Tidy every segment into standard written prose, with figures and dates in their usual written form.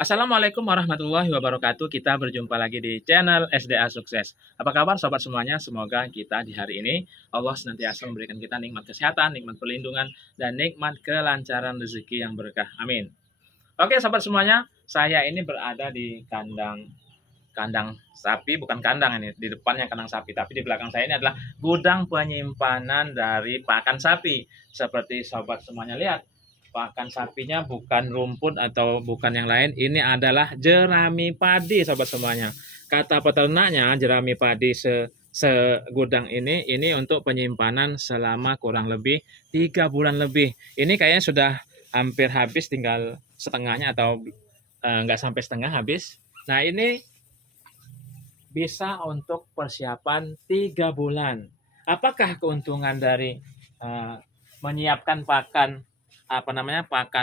Assalamualaikum warahmatullahi wabarakatuh. Kita berjumpa lagi di channel SDA Sukses. Apa kabar sobat semuanya? Semoga kita di hari ini Allah senantiasa memberikan kita nikmat kesehatan, nikmat perlindungan, dan nikmat kelancaran rezeki yang berkah. Amin. Oke sobat semuanya, saya ini berada di kandang kandang sapi, bukan kandang ini, di depannya kandang sapi, tapi di belakang saya ini adalah gudang penyimpanan dari pakan sapi. Seperti sobat semuanya lihat, pakan sapinya bukan rumput atau bukan yang lain, ini adalah jerami padi sobat semuanya. Kata peternaknya jerami padi segudang ini untuk penyimpanan selama kurang lebih 3 bulan lebih. Ini kayaknya sudah hampir habis, tinggal setengahnya atau nggak sampai setengah habis. Nah ini bisa untuk persiapan 3 bulan. Apakah keuntungan dari menyiapkan pakan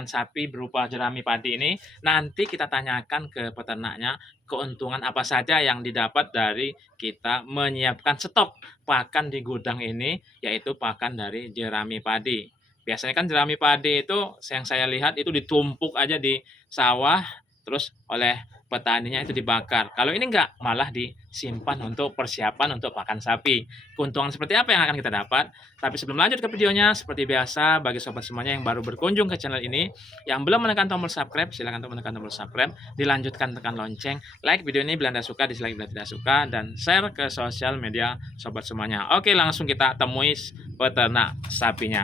sapi berupa jerami padi ini? Nanti kita tanyakan ke peternaknya keuntungan apa saja yang didapat dari kita menyiapkan stok pakan di gudang ini, yaitu pakan dari jerami padi. Biasanya kan jerami padi itu yang saya lihat itu ditumpuk aja di sawah, terus oleh petaninya itu dibakar. Kalau ini enggak, malah disimpan untuk persiapan untuk pakan sapi. Keuntungan seperti apa yang akan kita dapat? Tapi sebelum lanjut ke videonya, seperti biasa bagi sobat semuanya yang baru berkunjung ke channel ini, yang belum menekan tombol subscribe, silahkan untuk menekan tombol subscribe, dilanjutkan tekan lonceng, like video ini bila Anda suka, dislike bila tidak suka, dan share ke sosial media sobat semuanya. Oke, langsung kita temui peternak sapinya.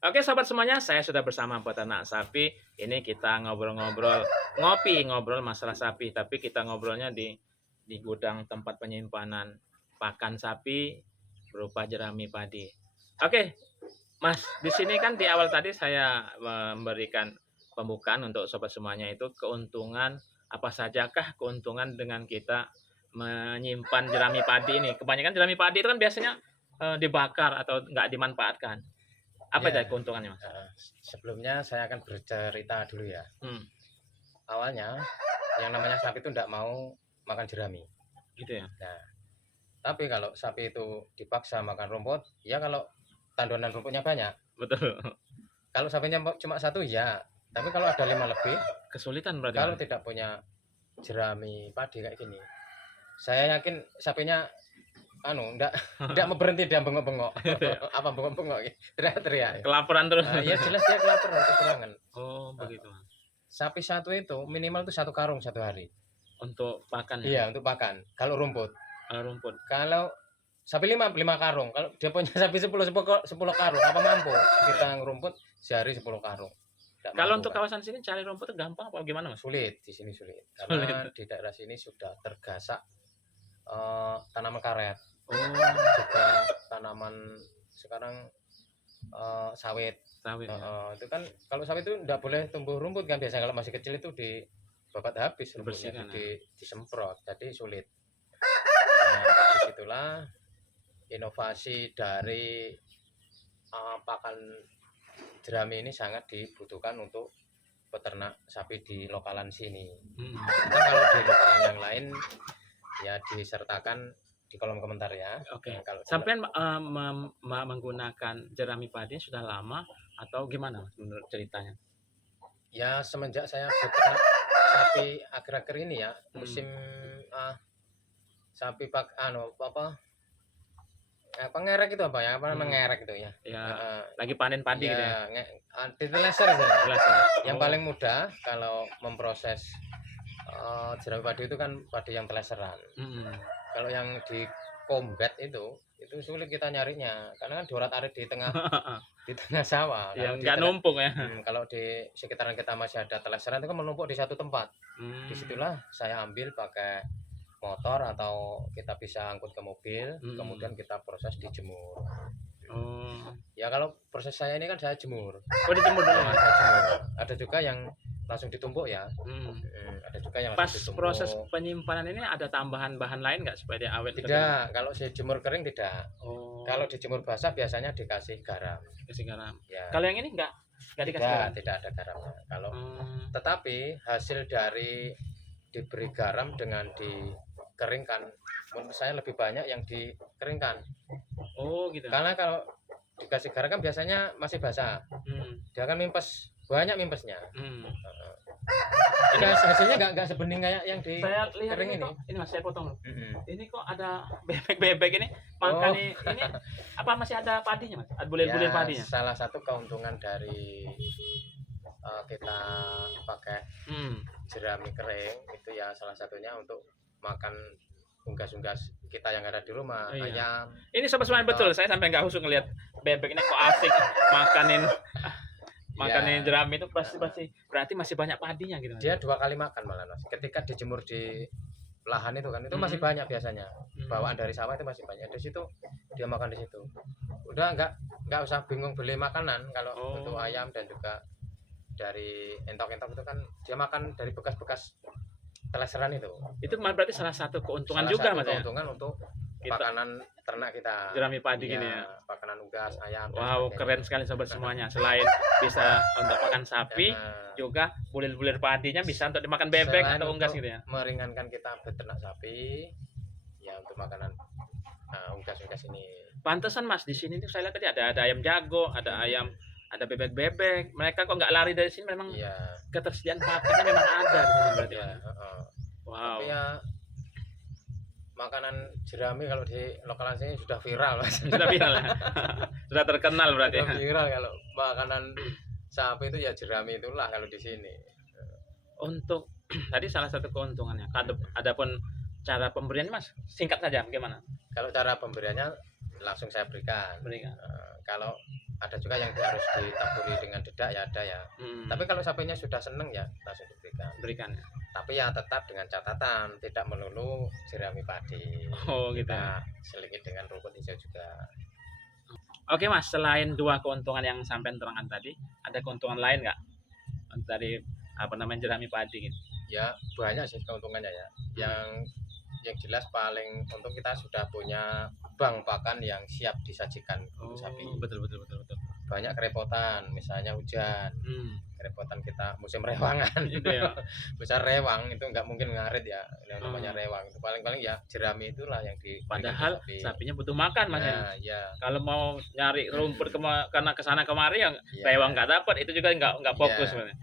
Oke sobat semuanya, saya sudah bersama peternak sapi. Ini kita ngobrol-ngobrol, ngobrol masalah sapi. Tapi kita ngobrolnya di gudang tempat penyimpanan pakan sapi berupa jerami padi. Oke, Mas, di sini kan di awal tadi saya memberikan pembukaan untuk sobat semuanya itu keuntungan apa sajakah keuntungan dengan kita menyimpan jerami padi ini. Kebanyakan jerami padi itu kan biasanya dibakar atau nggak dimanfaatkan. Apa Ya, dari keuntungannya, Mas? sebelumnya saya akan bercerita dulu ya. Awalnya yang namanya sapi itu tidak mau makan jerami. Gitu ya. Nah, tapi kalau sapi itu dipaksa makan rumput, ya kalau tanduran rumputnya banyak. Betul. Kalau sapinya cuma satu ya, tapi kalau ada 5 lebih, Kesulitan berarti, kalau Mas? tidak punya jerami padi kayak gini, saya yakin sapinya enggak mau berhenti dia bengok-bengok. Apa bengok-bengok? Teriak-teriak. Kelaparan terus. Ya jelas dia kelaparan, kekurangan. Oh, begitu, Mas. Sapi satu itu minimal tuh 1 karung satu hari. Untuk pakan ya? Iya, untuk pakan. Kalau rumput. Rumput. Kalau sapi 5 karung. Kalau dia punya sapi 10 karung, apa mampu kita ngerumput sehari 10 karung? Kalau Mampu, untuk kan? kawasan sini cari rumput itu gampang apa gimana, Mas? Sulit, di sini sulit. Karena di daerah sini sudah tergasak tanaman karet. Juga tanaman sekarang sawit. Sawit ya. Itu kan kalau sawit itu enggak boleh tumbuh rumput kan, biasanya kalau masih kecil itu dibabat habis rumputnya, disemprot, jadi sulit. Nah, disitulah inovasi dari pakan jerami ini sangat dibutuhkan untuk peternak sapi di lokalan sini. Nah, kalau di lokalan yang lain ya disertakan di kolom komentar ya. Oke. Nah, kalau Sampean menggunakan jerami padi sudah lama atau gimana, Mas, menurut ceritanya? Ya semenjak saya beternak sapi akhir-akhir ini ya, musim sapi ngerek itu apa ya? Apa namanya ngerek itu ya? Ya, lagi panen padi gitu ya. Diteleser aja. Yang Oh. paling mudah kalau memproses jerami padi itu kan padi yang teleseran. Kalau yang di combat itu sulit kita nyarinya karena kan diorat-arit di tengah di tengah sawah. Ya, Kalau nggak numpuk ya. kalau di sekitaran kita masih ada teleseran itu kan menumpuk di satu tempat. Disitulah saya ambil pakai motor atau kita bisa angkut ke mobil, kemudian kita proses dijemur. Ya kalau proses saya ini kan saya jemur. Oh, dijemur dulu, Mas. Saya jemur. Ada juga yang langsung ditumpuk ya. Ada juga yang Pas langsung ditumpuk. proses penyimpanan ini ada tambahan bahan lain nggak supaya dia awet? Tidak, kalau saya jemur kering tidak. Oh. Kalau dijemur basah biasanya dikasih garam. Kasih garam. Ya. Kalau yang ini nggak dikasih garam? Tidak ada garamnya. Kalau tetapi hasil dari diberi garam dengan dikeringkan. Menurut saya lebih banyak yang dikeringkan. Oh gitu. Karena kalau dikasih garam kan biasanya masih basah. Dia kan mimpes, banyak mimpesnya. Heeh. Ini hasilnya nggak sebening kayak yang di Saya lihat kering ini ini. kok, ini Mas saya potong dulu. Mm-mm. Ini kok ada bebek-bebek ini makan ini apa masih ada padinya Mas? Ada bulir-bulir Ya, padinya? salah satu keuntungan dari kita pakai jerami kering itu ya salah satunya untuk makan unggas-unggas kita yang ada di rumah, Iya. ayam. Ini sobat semuanya betul, saya sampai nggak husuk ngelihat bebek ini kok asik makanin Ya, jerami itu pasti berarti masih banyak padinya gitu Mas. dia 2 kali makan malah Mas. Ketika dijemur di lahan itu kan itu masih banyak biasanya. Bawaan dari sawah itu masih banyak. Di situ dia makan di situ. Udah nggak usah bingung beli makanan kalau untuk ayam dan juga dari entok-entok itu kan dia makan dari bekas-bekas teleseran itu. Itu berarti salah satu keuntungan Salah juga satu Mas ya. keuntungan untuk Kita makanan ternak kita. jerami padi gini ya. Makanan unggas, ayam. dan Wow, sebagainya. keren sekali sobat semuanya. Selain bisa untuk makan sapi, Nah, juga bulir-bulir padinya bisa untuk dimakan bebek selain atau unggas untuk gitu ya. meringankan kita beternak sapi, ya untuk makanan unggas-unggas ini. Pantesan Mas di sini tuh saya lihat tadi ada ayam jago, ada ayam, ada bebek-bebek. Mereka kok nggak lari dari sini, memang Iya, ketersediaan pakannya memang ada di sini berarti. ya, Mas. Wow. Tapi ya makanan jerami kalau di lokal sini sudah viral Mas. Sudah viral ya. Sudah terkenal berarti. Sudah viral kalau makanan sapi itu ya jerami itulah kalau di sini. Untuk tadi salah satu keuntungannya. Adapun cara pemberian Mas, singkat saja bagaimana? Kalau cara pemberiannya langsung saya berikan. Berikan. Kalau ada juga yang harus ditaburi dengan dedak ya ada ya. Tapi kalau sapinya sudah seneng ya langsung diberikan. Berikan ya. Tapi ya tetap dengan catatan tidak melulu jerami padi. Oh gitu. Kita selingi dengan rumput hijau juga. Oke Mas, selain dua keuntungan yang sampai terangkan tadi, ada keuntungan lain nggak dari apa namanya jerami padi gitu? Ya banyak sih keuntungannya ya. Yang jelas paling untung kita sudah punya bank pakan yang siap disajikan untuk sapi. Betul. Banyak kerepotan, misalnya hujan, kerepotan kita musim rewangan Gitu ya. besar rewang itu nggak mungkin ngarit ya, yang namanya rewang itu paling ya jerami itulah yang di Padahal sapinya butuh makan Mas ya. ya Kalau mau nyari rumput karena kesana kemari yang ya. rewang nggak dapat, itu juga nggak fokus Ya. sebenarnya.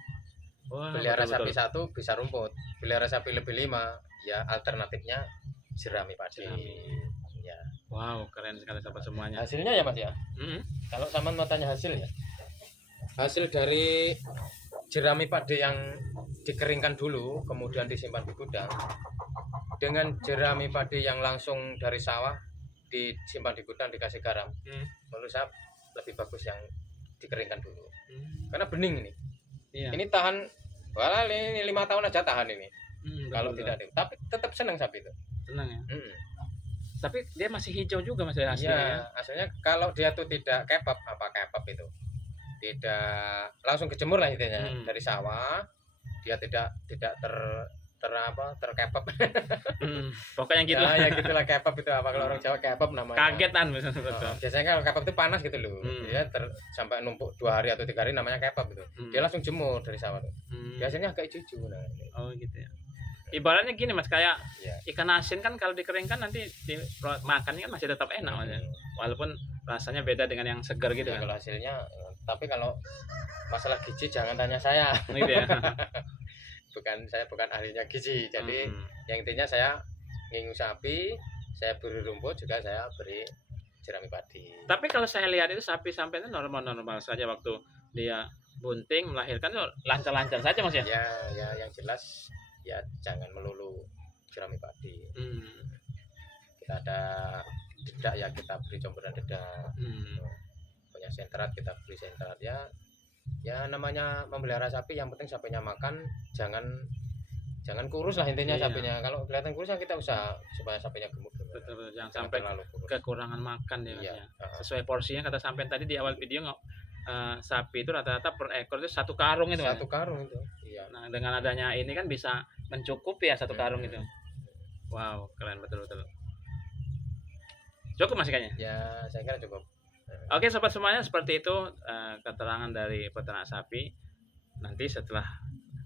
Wah, pelihara betul. sapi satu bisa rumput, pelihara sapi lebih 5 ya alternatifnya jerami padi. Ya. Wow, keren sekali sobat semuanya. Hasilnya ya Mas ya. Kalau sama mau tanya hasilnya, hasil dari jerami padi yang dikeringkan dulu kemudian disimpan di gudang dengan jerami padi yang langsung dari sawah disimpan di gudang dikasih garam, menurut saya lebih bagus yang dikeringkan dulu karena bening ini. Iya. Ini tahan, walah ini 5 tahun aja tahan ini. Kalau betul. tidak ada, tapi tetap senang sapi itu. Senang ya. Tapi dia masih hijau juga Mas ya hasilnya. Ya, hasilnya kalau dia tuh tidak kepap, apa kepap itu? Tidak langsung kejemur lah intinya dari sawah, dia tidak terkepap. Pokoknya gitu. Ya gitulah kepap itu apa kalau orang Jawa kepap namanya. Kagetan betul. Biasanya kalau kepap itu panas gitu loh. Dia sampai numpuk 2 hari atau 3 hari namanya kepap itu. Dia langsung jemur dari sawah tuh. Biasanya agak hijau. Nah, ini. Oh gitu ya. Ibaratnya gini Mas, kayak ikan asin kan kalau dikeringkan nanti makannya kan masih tetap enak Mas ya. Walaupun rasanya beda dengan yang segar gitu Ya, kan. kalau hasilnya, tapi kalau masalah gizi jangan tanya saya. Gitu ya. Saya bukan ahlinya gizi. Jadi yang intinya saya ngingu sapi, saya beri rumput juga saya beri jerami padi. Tapi kalau saya lihat itu sapi sampai itu normal saja waktu dia bunting melahirkan itu lancar-lancar saja Mas ya. Ya yang jelas ya jangan melulu jerami padi. Kita ada dedak ya kita beri campuran dedak. Punya sentrat kita beri sentrat ya namanya memelihara sapi yang penting sapinya makan, jangan kurus lah intinya. Iya. Sapinya kalau kelihatan kurus kan kita usaha supaya sapinya gemuk. Betul. Jangan sampai terlalu kurus. kekurangan makan ya Mas Iya. ya. Sesuai porsinya kata sampai tadi di awal video sapi itu rata-rata per ekor itu 1 karung itu Mas. 1 karung itu. Iya. Nah, dengan adanya ini kan bisa mencukupi ya 1 karung itu. Wow, keren betul. Cukup Mas kayaknya. Ya, saya kira cukup. Oke sobat semuanya, seperti itu keterangan dari peternak sapi. Nanti setelah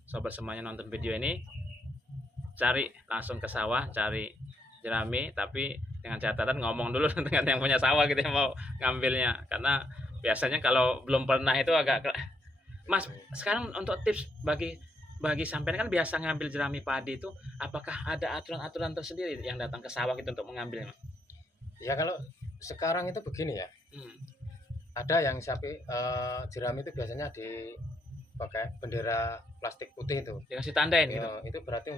sobat semuanya nonton video ini, cari langsung ke sawah, cari jerami, tapi dengan catatan ngomong dulu dengan yang punya sawah gitu yang mau ngambilnya. Karena biasanya kalau belum pernah itu Mas, sekarang untuk tips bagi sampean kan biasa ngambil jerami padi itu, apakah ada aturan-aturan tersendiri yang datang ke sawah gitu untuk mengambilnya, Mas? Ya kalau sekarang itu begini ya, Hmm. ada yang sapi jerami itu biasanya dipakai bendera plastik putih itu. Dikasih tandain gitu. Ya, itu berarti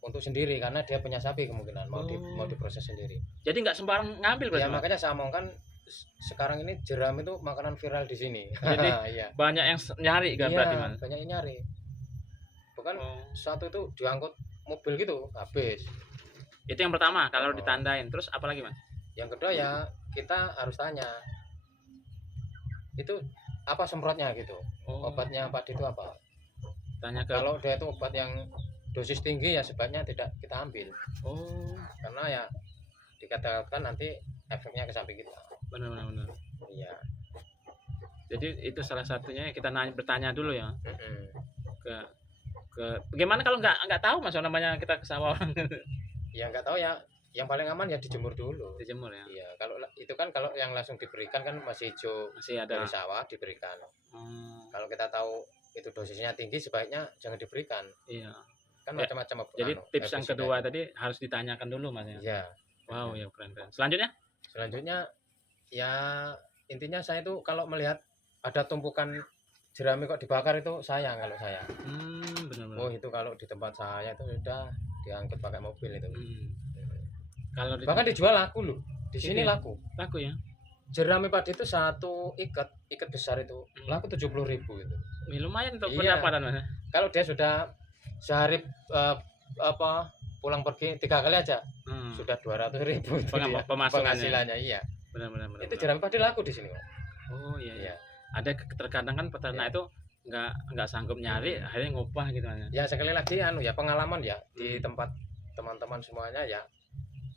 untuk sendiri karena dia punya sapi kemungkinan mau Oh. diproses sendiri. Jadi nggak sembarang ngambil berarti, Ya Mas? makanya saya omongkan sekarang ini jerami itu makanan viral di sini. Jadi Iya. banyak yang nyari kan Iya, berarti, Mas? banyak yang nyari. Bahkan Oh. satu itu diangkut mobil gitu habis. Itu yang pertama kalau Oh. ditandain. Terus apa lagi, Mas? Yang kedua ya kita harus tanya itu apa semprotnya gitu. Oh, Obatnya padi itu apa? tanya ke Kalau dia itu obat yang dosis tinggi ya sebaiknya tidak kita ambil Oh, karena ya dikatakan nanti efeknya ke sapi kita. benar benar benar. Iya. Jadi itu salah satunya kita bertanya dulu ya Mm-mm. ke bagaimana kalau nggak tahu Mas namanya kita ke sawah orang Ya nggak tahu ya. Yang paling aman ya dijemur dulu. dijemur ya. Iya. Kalau itu kan kalau yang langsung diberikan kan masih hijau Masih ada. dari sawah diberikan. Kalau kita tahu itu dosisnya tinggi sebaiknya jangan diberikan. Iya. Kan Ya, macam-macam. jadi tips yang efisiennya. kedua tadi harus ditanyakan dulu Mas ya. Iya. Wow, ya keren keren. Selanjutnya? Selanjutnya ya intinya saya itu kalau melihat ada tumpukan jerami kok dibakar itu sayang kalau saya. Benar benar. Oh itu kalau di tempat saya itu sudah diangkut pakai mobil itu. Kalau Bahkan dijual laku loh. Di sini Iya. laku. laku ya. Jerami padi itu satu ikat besar itu laku 70.000 itu. Lumayan untuk Iya. pendapatan Mas. Kalau dia sudah sehari pulang pergi 3 kali aja sudah 200.000 itu dia, Pemasukannya. penghasilannya. Iya. Benar benar benar. Itu jerami padi laku di sini kok. Oh iya iya. Iya. Ada terkadang kan peternak itu nggak sanggup nyari, akhirnya ngupah gitu kan. Ya sekali lagi ya pengalaman ya di tempat teman-teman semuanya ya.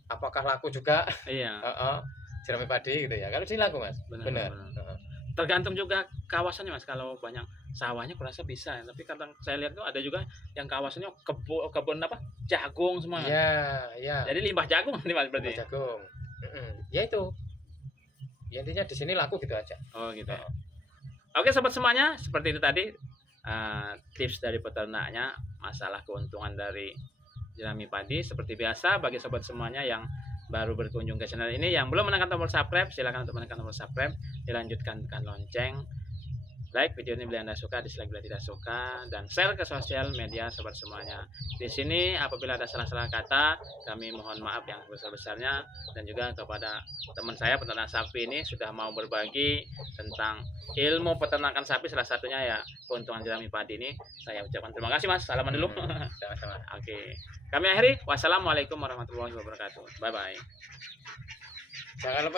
Apakah laku juga Iya. jerami padi gitu ya. Kalau sih laku Mas. Benar. Tergantung juga kawasannya Mas. Kalau banyak sawahnya kurasa bisa ya. Tapi kadang saya lihat tuh ada juga yang kawasannya kebun apa? Jagung semua. Iya, iya. Jadi limbah jagung nih Mas berarti. Jagung. Ya itu. Ya, intinya di sini laku gitu aja. Oh gitu ya. Oke sobat semuanya, seperti itu tadi tips dari peternaknya masalah keuntungan dari jerami padi. Seperti biasa bagi sobat semuanya yang baru berkunjung ke channel ini, yang belum menekan tombol subscribe, silakan untuk menekan tombol subscribe, dilanjutkan tekan lonceng, like video ini bila Anda suka, dislike bila tidak suka, dan share ke sosial media sobat semuanya. Di sini apabila ada salah-salah kata, kami mohon maaf yang sebesar-besarnya, dan juga kepada teman saya peternak sapi ini sudah mau berbagi tentang ilmu peternakan sapi, salah satunya ya keuntungan jerami padi ini. Saya ucapkan terima kasih Mas, salaman dulu. Sama-sama. Oke, kami akhiri. Wassalamualaikum warahmatullahi wabarakatuh. Bye bye. Jangan lupa